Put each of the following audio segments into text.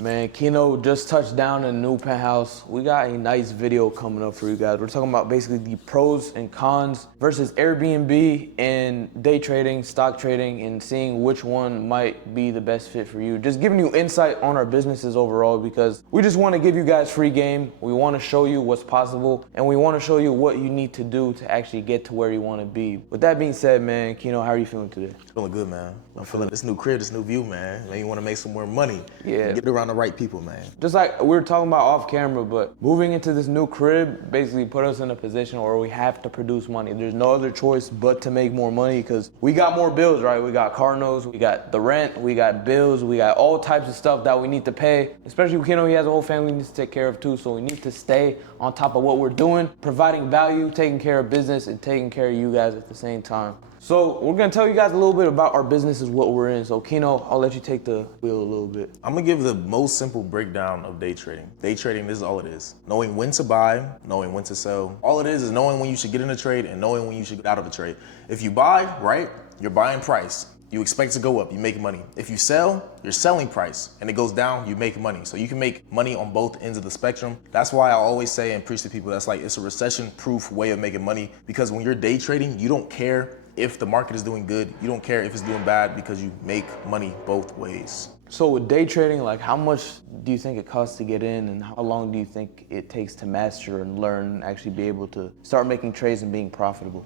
Man, Kino just touched down in a new penthouse. We got a nice video coming up for you guys. We're talking about basically the pros and cons versus Airbnb and day trading, stock trading, and seeing which one might be the best fit for you. Just giving you insight on our businesses overall because we just want to give you guys free game. We want to show you what's possible and we want to show you what you need to do to actually get to where you want to be. With that being said, man, Kino, how are you feeling today? Feeling good, man. I'm feeling this new crib, this new view, man. Man, you want to make some more money. Yeah. Get around the right people, man. Just like we were talking about off camera, but moving into this new crib basically put us in a position where we have to produce money. There's no other choice but to make more money because we got more bills, right? We got car notes, we got the rent, we got bills, we got all types of stuff that we need to pay. Especially, you know, he has a whole family he needs to take care of too, so we need to stay on top of what we're doing, providing value, taking care of business, and taking care of you guys at the same time. So we're gonna tell you guys a little bit about our businesses, what we're in. So Kino, I'll let you take the wheel a little bit. I'm gonna give the most simple breakdown of day trading. Day trading, this is all it is. Knowing when to buy, knowing when to sell. All it is knowing when you should get in a trade and knowing when you should get out of a trade. If you buy, right, you're buying price. You expect to go up, you make money. If you sell, you're selling price and it goes down, you make money. So you can make money on both ends of the spectrum. That's why I always say and preach to people, that's like, it's a recession-proof way of making money because when you're day trading, you don't care if the market is doing good, you don't care if it's doing bad because you make money both ways. So with day trading, like how much do you think it costs to get in and how long do you think it takes to master and learn and actually be able to start making trades and being profitable?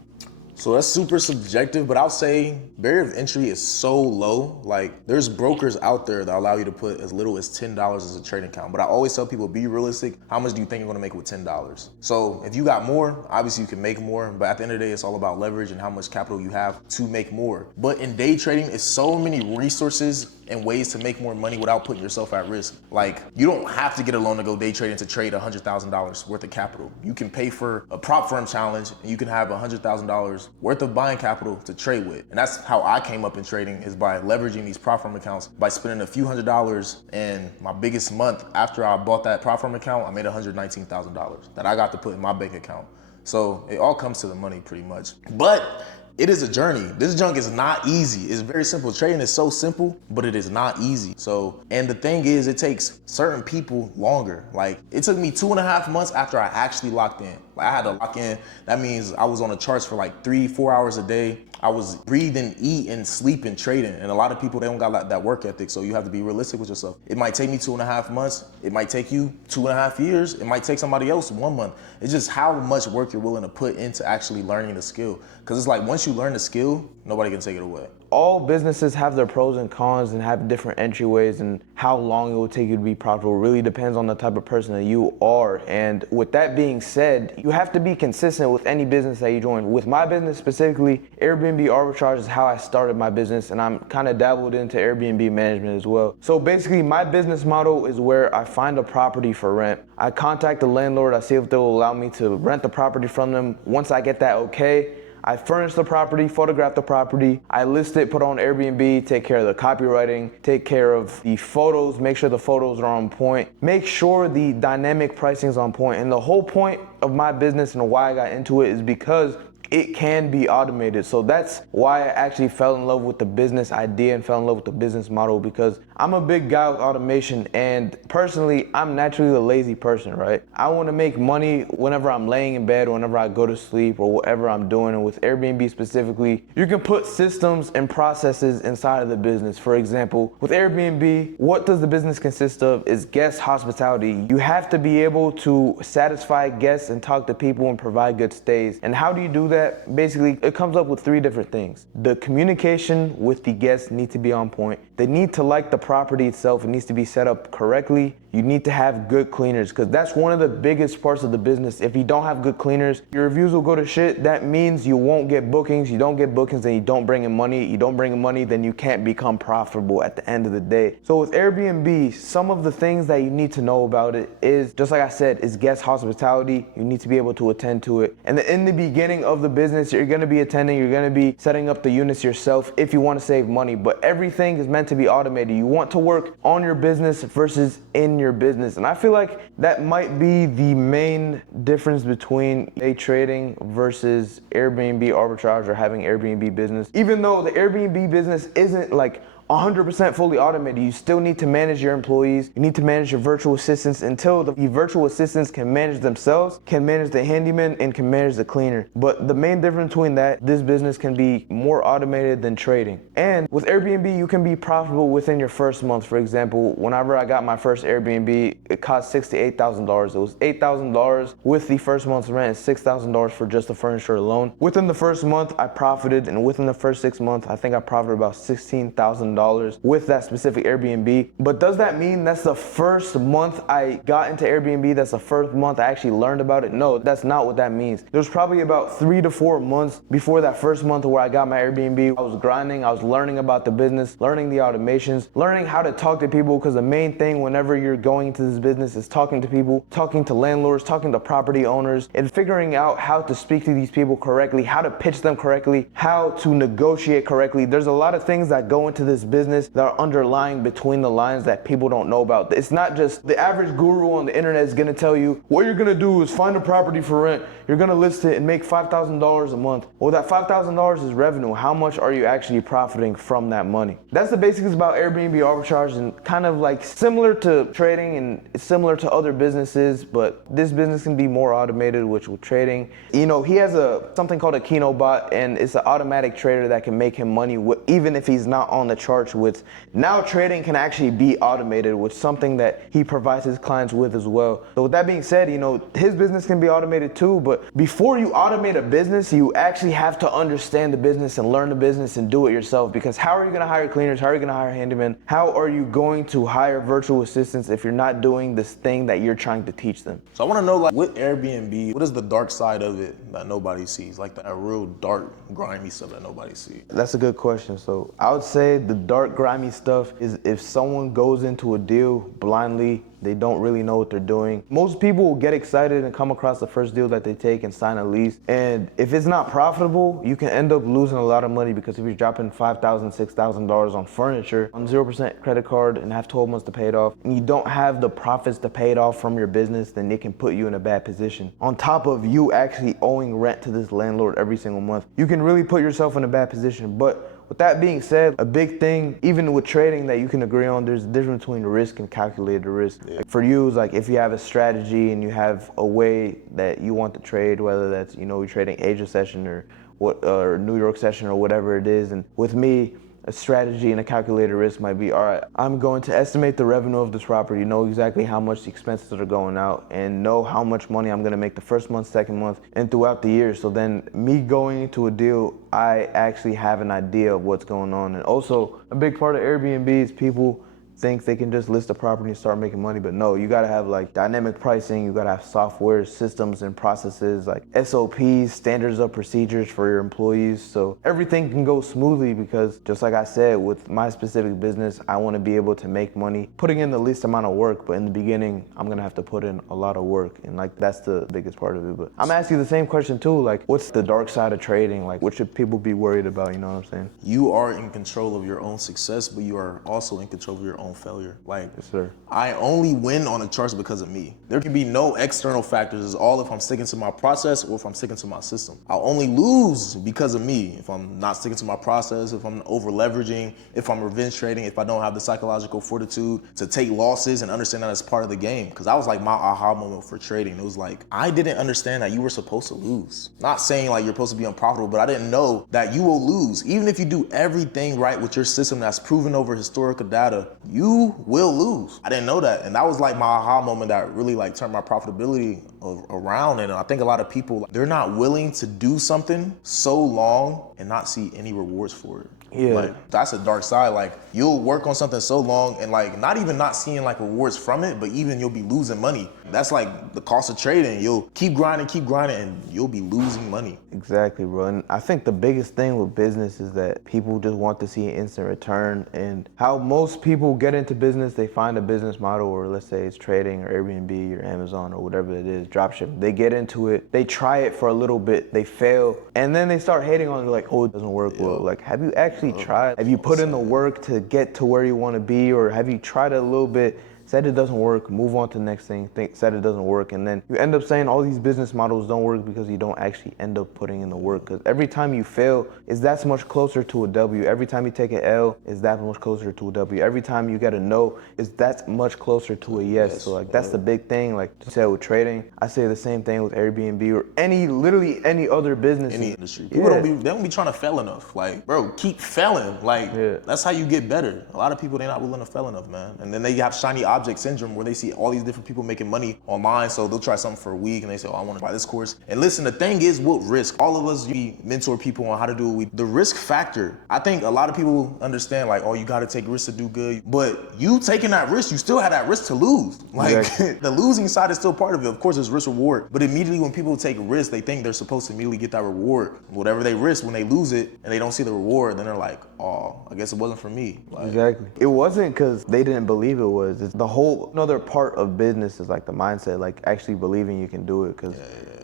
So that's super subjective, but I'll say barrier of entry is so low. Like there's brokers out there that allow you to put as little as $10 as a trading account. But I always tell people, be realistic. How much do you think you're gonna make with $10? So if you got more, obviously you can make more, but at the end of the day, it's all about leverage and how much capital you have to make more. But in day trading, it's so many resources and ways to make more money without putting yourself at risk. Like you don't have to get a loan to go day trading to trade $100,000 worth of capital. You can pay for a prop firm challenge and you can have $100,000 worth of buying capital to trade with. And that's how I came up in trading, is by leveraging these prop firm accounts, by spending a few $100s. And my biggest month after I bought that prop firm account, I made $119,000 that I got to put in my bank account. So it all comes to the money pretty much. But it is a journey. This junk is not easy. It's very simple. Trading is so simple, but it is not easy. So, and the thing is, it takes certain people longer. Like it took me 2.5 months after I actually locked in. Like I had to lock in. That means I was on the charts for like 3-4 hours a day. I was breathing, eating, sleeping, trading. And a lot of people, they don't got that work ethic. So you have to be realistic with yourself. It might take me 2.5 months. It might take you 2.5 years. It might take somebody else 1 month. It's just how much work you're willing to put into actually learning the skill. Because it's like once you learn the skill, nobody can take it away. All businesses have their pros and cons and have different entryways, and how long it will take you to be profitable really depends on the type of person that you are. And with that being said, you have to be consistent with any business that you join. With my business specifically, Airbnb arbitrage is how I started my business, and I'm kind of dabbled into Airbnb management as well. So basically, my business model is where I find a property for rent. I contact the landlord, I see if they'll allow me to rent the property from them. Once I get that okay, I furnish the property, photograph the property, I list it, put it on Airbnb, take care of the copywriting, take care of the photos, make sure the photos are on point, make sure the dynamic pricing is on point. And the whole point of my business and why I got into it is because it can be automated. So that's why I actually fell in love with the business idea and fell in love with the business model, because I'm a big guy with automation, and personally, I'm naturally a lazy person, right? I want to make money whenever I'm laying in bed, whenever I go to sleep, or whatever I'm doing. And with Airbnb specifically, you can put systems and processes inside of the business. For example, with Airbnb, what does the business consist of is guest hospitality. You have to be able to satisfy guests and talk to people and provide good stays. And how do you do that? Basically, it comes up with 3 different things. The communication with the guests need to be on point. They need to like the property itself. It needs to be set up correctly. You need to have good cleaners, because that's one of the biggest parts of the business. If you don't have good cleaners, your reviews will go to shit. That means you won't get bookings. You don't get bookings, then you don't bring in money. You don't bring in money, then you can't become profitable at the end of the day. So with Airbnb, some of the things that you need to know about it is, just like I said, is guest hospitality. You need to be able to attend to it. And in the beginning of the business, you're gonna be attending, you're gonna be setting up the units yourself if you wanna save money, but everything is meant to be automated. You want to work on your business versus in your business. And I feel like that might be the main difference between day trading versus Airbnb arbitrage or having Airbnb business. Even though the Airbnb business isn't like 100% fully automated. You still need to manage your employees. You need to manage your virtual assistants until the virtual assistants can manage themselves, can manage the handyman, and can manage the cleaner. But the main difference between that, this business can be more automated than trading. And with Airbnb, you can be profitable within your first month. For example, whenever I got my first Airbnb, it cost $6,000 to $8,000. It was $8,000 with the first month's rent and $6,000 for just the furniture alone. Within the first month, I profited, and within the first 6 months, I think I profited about $16,000 with that specific Airbnb. But does that mean that's the first month I got into Airbnb? That's the first month I actually learned about it? No, that's not what that means. There's probably about 3 to 4 months before that first month where I got my Airbnb. I was grinding, I was learning about the business, learning the automations, learning how to talk to people, because the main thing whenever you're going into this business is talking to people, talking to landlords, talking to property owners, and figuring out how to speak to these people correctly, how to pitch them correctly, how to negotiate correctly. There's a lot of things that go into this business that are underlying between the lines that people don't know about. It's not just the average guru on the internet is gonna tell you what you're gonna do is find a property for rent, you're gonna list it and make $5,000 a month. Well, that $5,000 is revenue. How much are you actually profiting from that money? That's the basics about Airbnb arbitrage, and kind of like similar to trading and similar to other businesses, but this business can be more automated, which with trading, he has something called a Keno bot, and it's an automatic trader that can make him money even if he's not on the charts. With now trading can actually be automated with something that he provides his clients with as well. So with that being said, his business can be automated too, but before you automate a business, you actually have to understand the business and learn the business and do it yourself, because how are you gonna hire cleaners? How are you gonna hire handymen? How are you going to hire virtual assistants if you're not doing this thing that you're trying to teach them? So I want to know, like, with Airbnb, what is the dark side of it that nobody sees? Like a real dark, grimy stuff that nobody sees. That's a good question. So I would say the dark, grimy stuff is if someone goes into a deal blindly, they don't really know what they're doing. Most people will get excited and come across the first deal that they take and sign a lease. And if it's not profitable, you can end up losing a lot of money, because if you're dropping $5,000, $6,000 on furniture on 0% credit card and have 12 months to pay it off, and you don't have the profits to pay it off from your business, then it can put you in a bad position. On top of you actually owing rent to this landlord every single month, you can really put yourself in a bad position. But with that being said, a big thing, even with trading, that you can agree on, there's a difference between risk and calculated risk. Yeah. Like for you, it's like if you have a strategy and you have a way that you want to trade, whether that's, you're trading Asia session or New York session or whatever it is. And with me, a strategy and a calculated risk might be, all right, I'm going to estimate the revenue of this property, know exactly how much the expenses are going out, and know how much money I'm gonna make the first month, second month, and throughout the year. So then me going into a deal, I actually have an idea of what's going on. And also, a big part of Airbnb is people think they can just list a property and start making money, but no, you gotta have like dynamic pricing, you gotta have software, systems, and processes like SOPs, standards of procedures for your employees, so everything can go smoothly. Because just like I said, with my specific business, I wanna be able to make money putting in the least amount of work, but in the beginning, I'm gonna have to put in a lot of work, and like that's the biggest part of it. But I'm asking you the same question too, like what's the dark side of trading? Like what should people be worried about, you know what I'm saying? You are in control of your own success, but you are also in control of your own failure. Like, yes, sir. I only win on the charts because of me. There can be no external factors. It's all if I'm sticking to my process or if I'm sticking to my system. I'll only lose because of me if I'm not sticking to my process, if I'm over leveraging, if I'm revenge trading, if I don't have the psychological fortitude to take losses and understand that it's part of the game. Because that was like my aha moment for trading. It was like, I didn't understand that you were supposed to lose. Not saying like you're supposed to be unprofitable, but I didn't know that you will lose. Even if you do everything right with your system that's proven over historical data, you will lose. I didn't know that. And that was like my aha moment that really like turned my profitability around. And I think a lot of people, they're not willing to do something so long and not see any rewards for it. Yeah. Like, that's a dark side. Like, you'll work on something so long and like not even not seeing like rewards from it, but even you'll be losing money. That's like the cost of trading. You'll keep grinding, and you'll be losing money. Exactly, bro. And I think the biggest thing with business is that people just want to see an instant return. And how most people get into business, they find a business model, or let's say it's trading or Airbnb or Amazon or whatever it is, dropshipping. They get into it, they try it for a little bit, they fail, and then they start hating on it like, oh, it doesn't work well. Like, have you actually tried? Have you put in the work to get to where you want to be, or have you tried it a little bit said it doesn't work, move on to the next thing, said it doesn't work, and then you end up saying all these business models don't work because you don't actually end up putting in the work. Because every time you fail is that much closer to a W. Every time you take an L is that much closer to a W. Every time you get a no is that much closer to a yes. So like that's the big thing. Like you said with trading, I say the same thing with Airbnb or literally any other business. Any industry. People don't be trying to fail enough. Like, bro, keep failing. Like, that's how you get better. A lot of people, they're not willing to fail enough, man. And then they have shiny object syndrome where they see all these different people making money online. So they'll try something for a week and they say, oh, I want to buy this course. And listen, the thing is with risk, all of us, we mentor people on how to do it. The risk factor, I think a lot of people understand like, oh, you got to take risks to do good. But you taking that risk, you still have that risk to lose. Like the losing side is still part of it. Of course, there's risk reward. But immediately when people take risks, they think they're supposed to immediately get that reward. Whatever they risk, when they lose it and they don't see the reward, then they're like, oh, I guess it wasn't for me. Like, exactly. It wasn't because they didn't believe it was. It's the whole another part of business is like the mindset, like actually believing you can do it. Because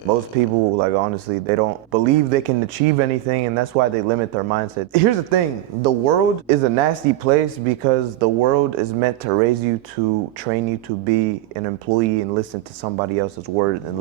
most people, like honestly, they don't believe they can achieve anything, and that's why they limit their mindset. Here's the thing: the world is a nasty place because the world is meant to raise you to train you to be an employee and listen to somebody else's words and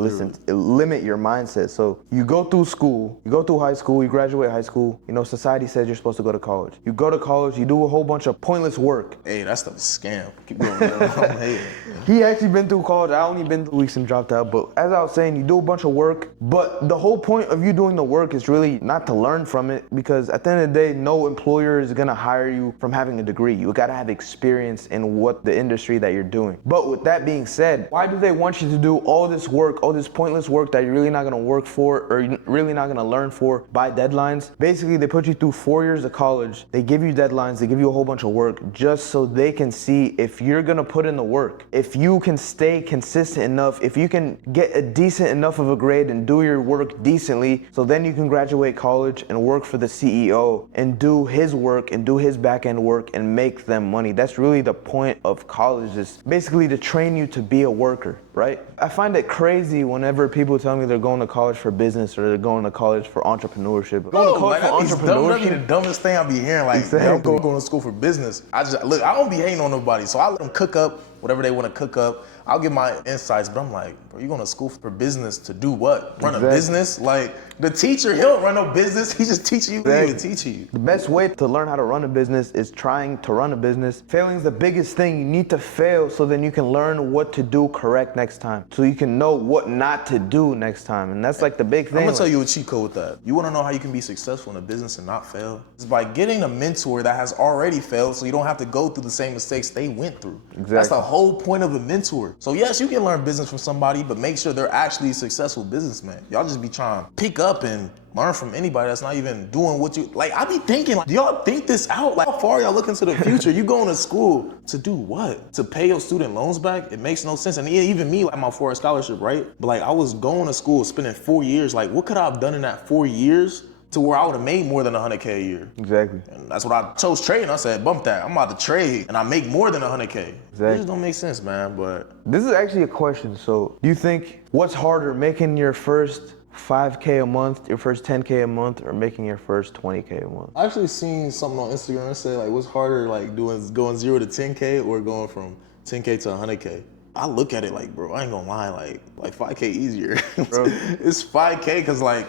limit your mindset. So you go through school, you go through high school, you graduate high school. You know, society says you're supposed to go to college. You go to college, you do a whole bunch of pointless work. Hey, that's the scam. Keep going, bro. He actually been through college. I only been 2 weeks and dropped out. But as I was saying, you do a bunch of work. But the whole point of you doing the work is really not to learn from it, because at the end of the day, no employer is gonna hire you from having a degree. You gotta have experience in what the industry that you're doing. But with that being said, why do they want you to do all this work, all this pointless work that you're really not gonna work for or you're really not gonna learn for by deadlines? Basically, they put you through 4 years of college. They give you deadlines. They give you a whole bunch of work just so they can see if you're gonna put in the work, if you can stay consistent enough, if you can get a decent enough of a grade and do your work decently, so then you can graduate college and work for the CEO and do his work and do his back end work and make them money. That's really the point of college, is basically to train you to be a worker, right? I find it crazy whenever people tell me they're going to college for business or they're going to college for entrepreneurship. Going to college for entrepreneurship, that'd be the dumbest thing I be hearing. Like, exactly. I'm going to school for business. I don't be hating on nobody, so I let them cook up whatever they want to cook up. I'll give my insights, but I'm like, bro, you going to school for business to do what? Run a business? Like, the teacher, he don't run no business. He just teaching you what he teaching you. The best way to learn how to run a business is trying to run a business. Failing is the biggest thing. You need to fail so then you can learn what to do correct next time. So you can know what not to do next time. And that's like the big thing. I'm gonna tell you a cheat code with that. You wanna know how you can be successful in a business and not fail? It's by getting a mentor that has already failed so you don't have to go through the same mistakes they went through. Exactly. That's the whole point of a mentor. So yes, you can learn business from somebody, but make sure they're actually a successful businessman. Y'all just be trying to pick up and learn from anybody that's not even doing what you, like, I be thinking, like, do y'all think this out? Like, how far y'all looking to the future? You going to school to do what? To pay your student loans back? It makes no sense. And even me, like my 4-year scholarship, right? But like, I was going to school, spending 4 years. Like, what could I have done in that 4 years to where I would have made more than $100K a year? Exactly. And that's what I chose trading. I said, bump that. I'm about to trade and I make more than $100K. Exactly. It just don't make sense, man, but. This is actually a question. So do you think what's harder, making your first 5K a month, your first 10K a month, or making your first 20K a month? I actually seen something on Instagram that said, like, what's harder, like going 0 to 10K or going from 10K to 100K? I look at it like, bro, I ain't gonna lie, like 5K easier. Bro. It's 5K because, like,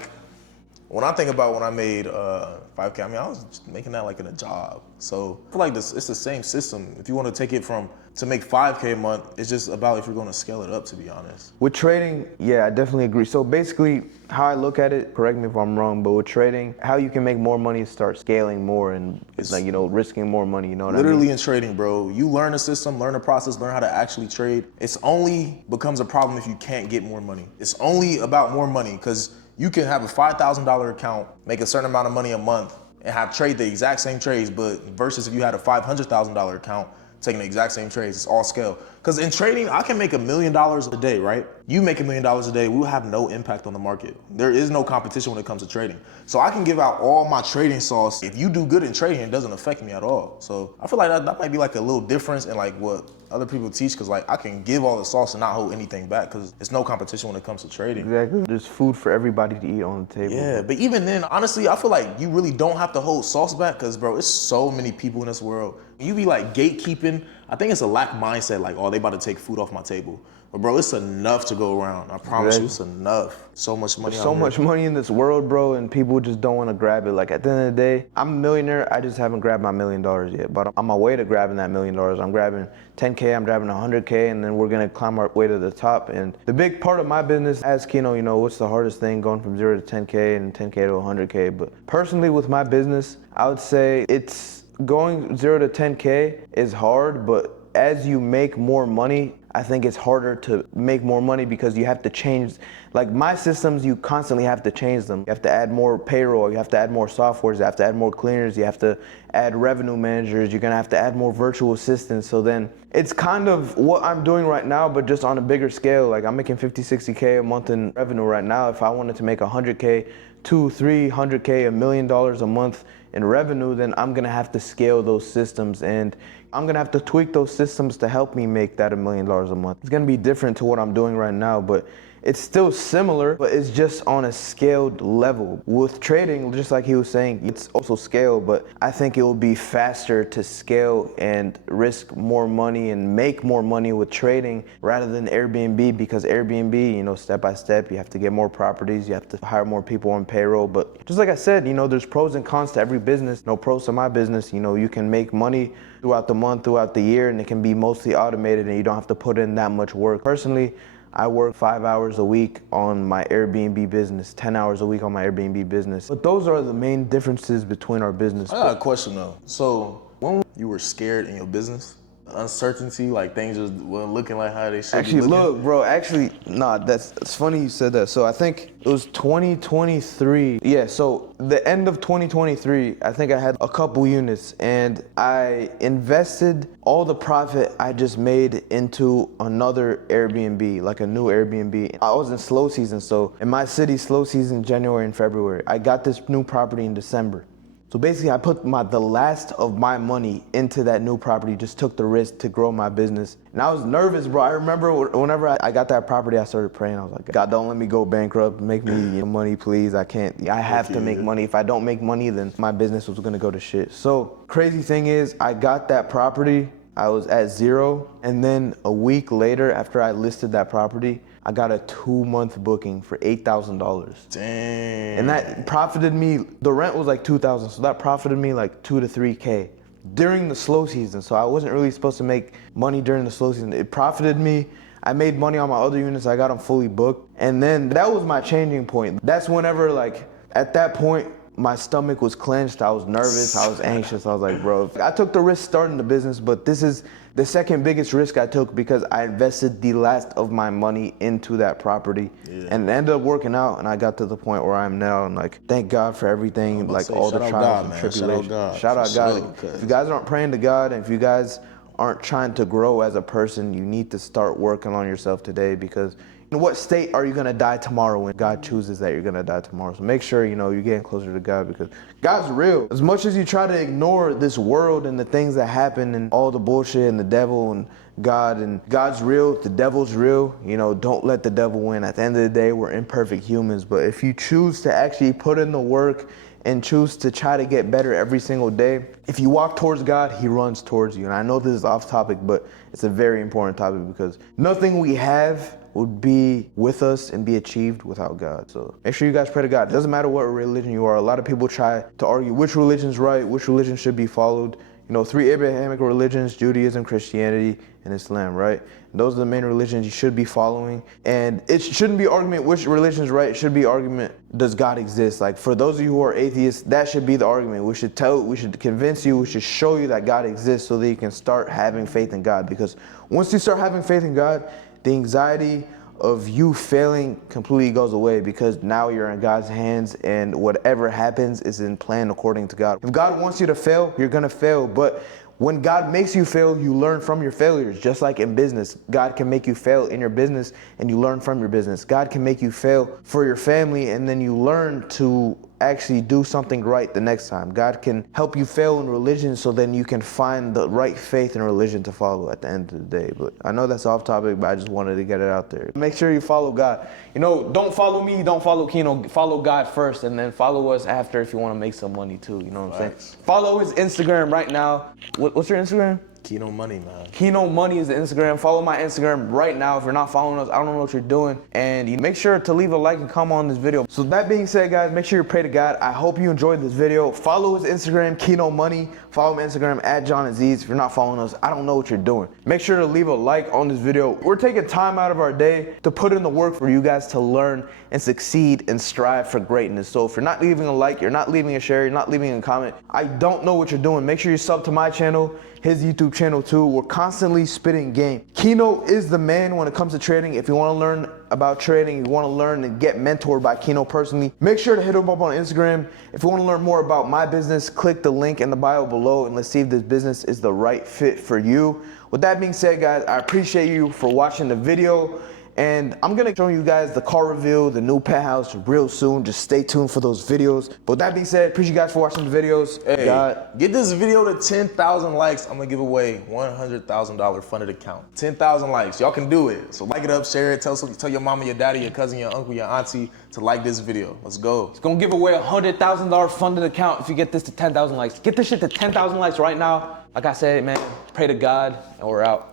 when I think about when I made 5K, I mean, I was just making that like in a job. So I feel like it's the same system. If you want to take it to make 5K a month, it's just about if you're going to scale it up, to be honest. With trading, yeah, I definitely agree. So basically, how I look at it, correct me if I'm wrong, but with trading, how you can make more money is start scaling more and it's like, you know, risking more money, you know what I mean? Literally in trading, bro, you learn the system, learn the process, learn how to actually trade. It's only becomes a problem if you can't get more money. It's only about more money, because you can have a $5,000 account, make a certain amount of money a month, and have trade the exact same trades, but versus if you had a $500,000 account, taking the exact same trades, it's all scale. Because in trading, I can make $1 million a day, right? You make $1 million a day, we will have no impact on the market. There is no competition when it comes to trading. So I can give out all my trading sauce. If you do good in trading, it doesn't affect me at all. So I feel like that might be like a little difference in like what other people teach, because like I can give all the sauce and not hold anything back because it's no competition when it comes to trading. Exactly. There's food for everybody to eat on the table. Yeah, but even then, honestly, I feel like you really don't have to hold sauce back because, bro, it's so many people in this world. You be like gatekeeping I think it's a lack mindset, like, oh, they about to take food off my table. But bro, it's enough to go around. I promise you, it's enough. So much money out So here. much money in this world, bro, and people just don't want to grab it. Like, at the end of the day, I'm a millionaire. I just haven't grabbed my $1 million yet, but I'm on my way to grabbing that $1 million. I'm grabbing 10K, I'm grabbing 100K, and then we're gonna climb our way to the top. And the big part of my business, as Kino, you know, what's the hardest thing, going from 0 to 10K and 10K to 100K? But personally, with my business, I would say it's going 0 to 10K is hard, but as you make more money, I think it's harder to make more money because you have to change. Like, my systems, you constantly have to change them. You have to add more payroll, you have to add more softwares, you have to add more cleaners, you have to add revenue managers, you're gonna have to add more virtual assistants. So then it's kind of what I'm doing right now, but just on a bigger scale. Like, I'm making 50, 60K a month in revenue right now. If I wanted to make 100K, 300K, $1 million a month in revenue, then I'm gonna have to scale those systems, and I'm gonna have to tweak those systems to help me make that $1 million a month. It's gonna be different to what I'm doing right now, but it's still similar, but it's just on a scaled level. With trading, just like he was saying, it's also scaled, but I think it will be faster to scale and risk more money and make more money with trading rather than Airbnb, because Airbnb, you know, step by step, you have to get more properties, you have to hire more people on payroll. But just like I said, you know, there's pros and cons to every business. No pros to my business. You know, you can make money throughout the month, throughout the year, and it can be mostly automated and you don't have to put in that much work. Personally, I work 5 hours a week on my Airbnb business, 10 hours a week on my Airbnb business. But those are the main differences between our business. I got a question though. So when you were scared in your business, uncertainty, like things just weren't looking like how they should Actually, be looking? look, bro, it's funny you said that. So I think it was 2023. Yeah, so the end of 2023, I think I had a couple units and I invested all the profit I just made into another Airbnb, like a new Airbnb. I was in slow season, so in my city, slow season, January and February. I got this new property in December. So basically, I put the last of my money into that new property, just took the risk to grow my business. And I was nervous, bro. I remember whenever I got that property, I started praying. I was like, God, don't let me go bankrupt. Make me money, please. I have to make money. If I don't make money, then my business was gonna go to shit. So crazy thing is, I got that property. I was at zero. And then a week later, after I listed that property, I got a 2-month booking for $8,000. Damn. And that profited me, the rent was like $2,000, so that profited me like 2 to 3K during the slow season. So I wasn't really supposed to make money during the slow season. It profited me. I made money on my other units. I got them fully booked. And then that was my changing point. That's whenever, like, at that point, my stomach was clenched. I was nervous. I was anxious. I was like, bro, I took the risk starting the business, but this is the second biggest risk I took because I invested the last of my money into that property. Yeah. And it ended up working out, and I got to the point where I am now, and like, thank God for everything, like all the trials and tribulations. Shout out God. If you guys aren't praying to God, and if you guys aren't trying to grow as a person, you need to start working on yourself today, because in what state are you gonna die tomorrow when God chooses that you're gonna die tomorrow? So make sure, you know, you're getting closer to God, because God's real. As much as you try to ignore this world and the things that happen and all the bullshit and the devil and God's real, the devil's real, you know, don't let the devil win. At the end of the day, we're imperfect humans, but if you choose to actually put in the work and choose to try to get better every single day, if you walk towards God, he runs towards you. And I know this is off topic, but it's a very important topic, because nothing we have would be with us and be achieved without God. So make sure you guys pray to God. It doesn't matter what religion you are. A lot of people try to argue which religion's right, which religion should be followed. You know, 3 Abrahamic religions, Judaism, Christianity, and Islam, right? And those are the main religions you should be following. And it shouldn't be argument which religion is right. It should be argument, does God exist? Like, for those of you who are atheists, that should be the argument. We should convince you, we should show you that God exists so that you can start having faith in God. Because once you start having faith in God, the anxiety of you failing completely goes away, because now you're in God's hands, and whatever happens is in plan according to God. If God wants you to fail, you're gonna fail, but when God makes you fail, you learn from your failures. Just like in business, God can make you fail in your business and you learn from your business. God can make you fail for your family, and then you learn to actually do something right the next time. God can help you fail in religion, so then you can find the right faith in religion to follow at the end of the day. But I know that's off topic, but I just wanted to get it out there. Make sure you follow God. You know, don't follow me, don't follow Kino. Follow God first, and then follow us after if you want to make some money too. You know what I'm saying? Follow his Instagram right now. What's your Instagram? Keno Money, man. Keno Money is the Instagram. Follow my Instagram right now. If you're not following us, I don't know what you're doing. And you make sure to leave a like and comment on this video. So that being said, guys, make sure you pray to God. I hope you enjoyed this video. Follow his Instagram, Keno Money. Follow my Instagram at John Aziz. If you're not following us, I don't know what you're doing. Make sure to leave a like on this video. We're taking time out of our day to put in the work for you guys to learn and succeed and strive for greatness. So if you're not leaving a like, you're not leaving a share, you're not leaving a comment, I don't know what you're doing. Make sure you sub to my channel, his YouTube channel too. We're constantly spitting game. Keno is the man when it comes to trading. If you want to learn about trading, you want to learn and get mentored by Keno personally, make sure to hit him up on Instagram. If you want to learn more about my business, click the link in the bio below and let's see if this business is the right fit for you. With that being said, guys, I appreciate you for watching the video. And I'm gonna show you guys the car reveal, the new penthouse real soon. Just stay tuned for those videos. But with that being said, appreciate you guys for watching the videos. Hey, get this video to 10,000 likes. I'm gonna give away $100,000 funded account. 10,000 likes, y'all can do it. So like it up, share it, tell your mama, your daddy, your cousin, your uncle, your auntie to like this video. Let's go. It's gonna give away $100,000 funded account if you get this to 10,000 likes. Get this shit to 10,000 likes right now. Like I said, man, pray to God and we're out.